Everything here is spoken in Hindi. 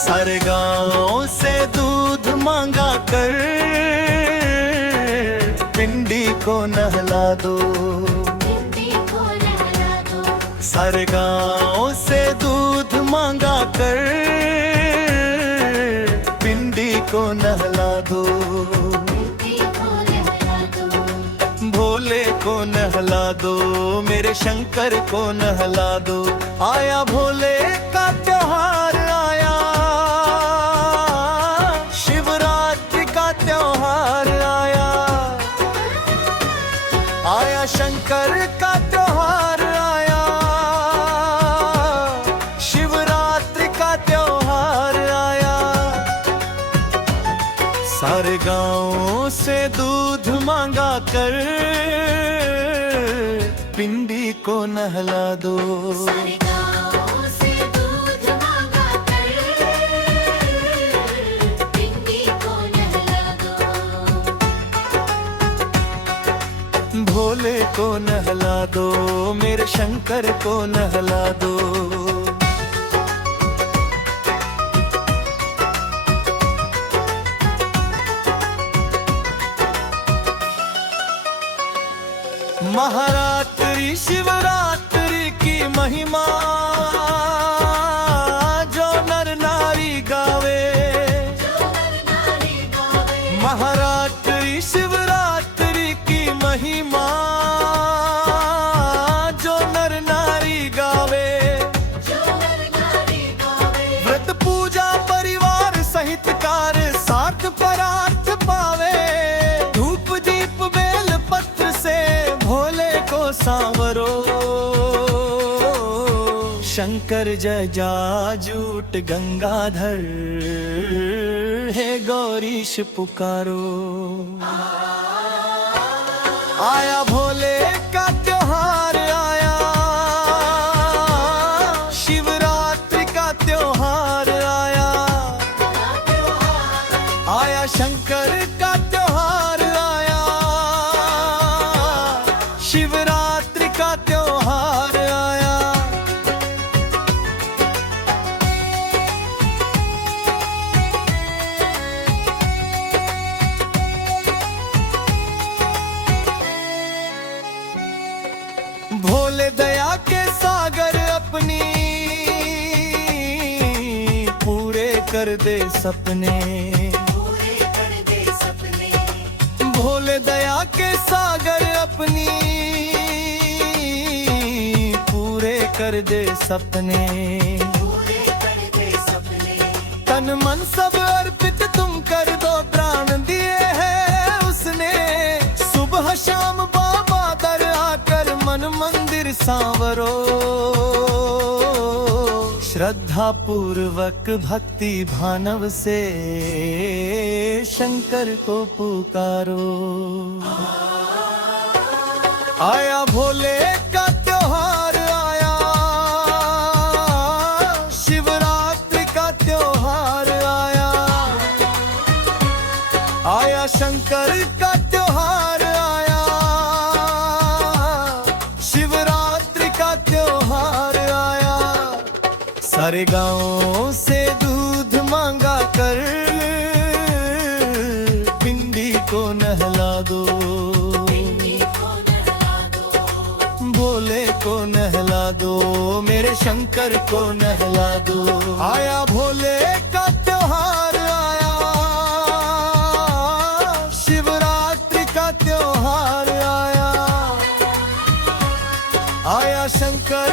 सारे गांव से दूध मांगा कर पिंडी को नहला दो। सारे गांव से दूध मांगा कर पिंडी को नहला दो। भोले को नहला दो, मेरे शंकर को नहला दो। आया भोले का त्योहार आया, शिवरात्रि का त्योहार आया। आया शंकर का त्योहार आया, शिवरात्रि का त्योहार आया। सारे गांव से दूध मांगा कर पिंडी को नहला दो। सारे गांव से दूध मांगा कर पिंडी को नहला दो। भोले को नहला दो, मेरे शंकर को नहला दो। महारात्रि शिवरात्रि की महिमा जो नर नारी गावे। महारात्रि शिवरात्रि की महिमा जो नर नारी गावे। व्रत पूजा परिवार सहित कार्य साथ परार्थ पावे। धूप दीप बेल पत्र से भोले को सांवरो। शंकर जय जाजूट गंगाधर, हे गौरीश पुकारो। आया भोले का त्योहार आया, शिवरात्रि का त्योहार आया। आया शंकर का त्योहार आया, शिवरात्रि का त्योहार आया। भोले दया के सागर अपनी पूरे कर दे सपने। भोले दया के सागर अपनी पूरे कर दे सपने। तन मन सब अर्पित तुम कर दो, प्राण दिए हैं उसने। सुबह शाम बाबा दर आकर मन मंदिर सांवरो। श्रद्धा पूर्वक भक्ति भानव से शंकर को पुकारो। आया भोले का त्योहार आया, शिवरात्रि का त्योहार आया। आया शंकर का त्योहार आया, शिवरात्रि का त्योहार आया। सारे गांव से दूध मांगा कर पिंडी को नहला दो। भोले को नहला दो, मेरे शंकर को नहला दो। आया भोले का त्योहार आया, शिवरात्रि का त्योहार आया। आया शंकर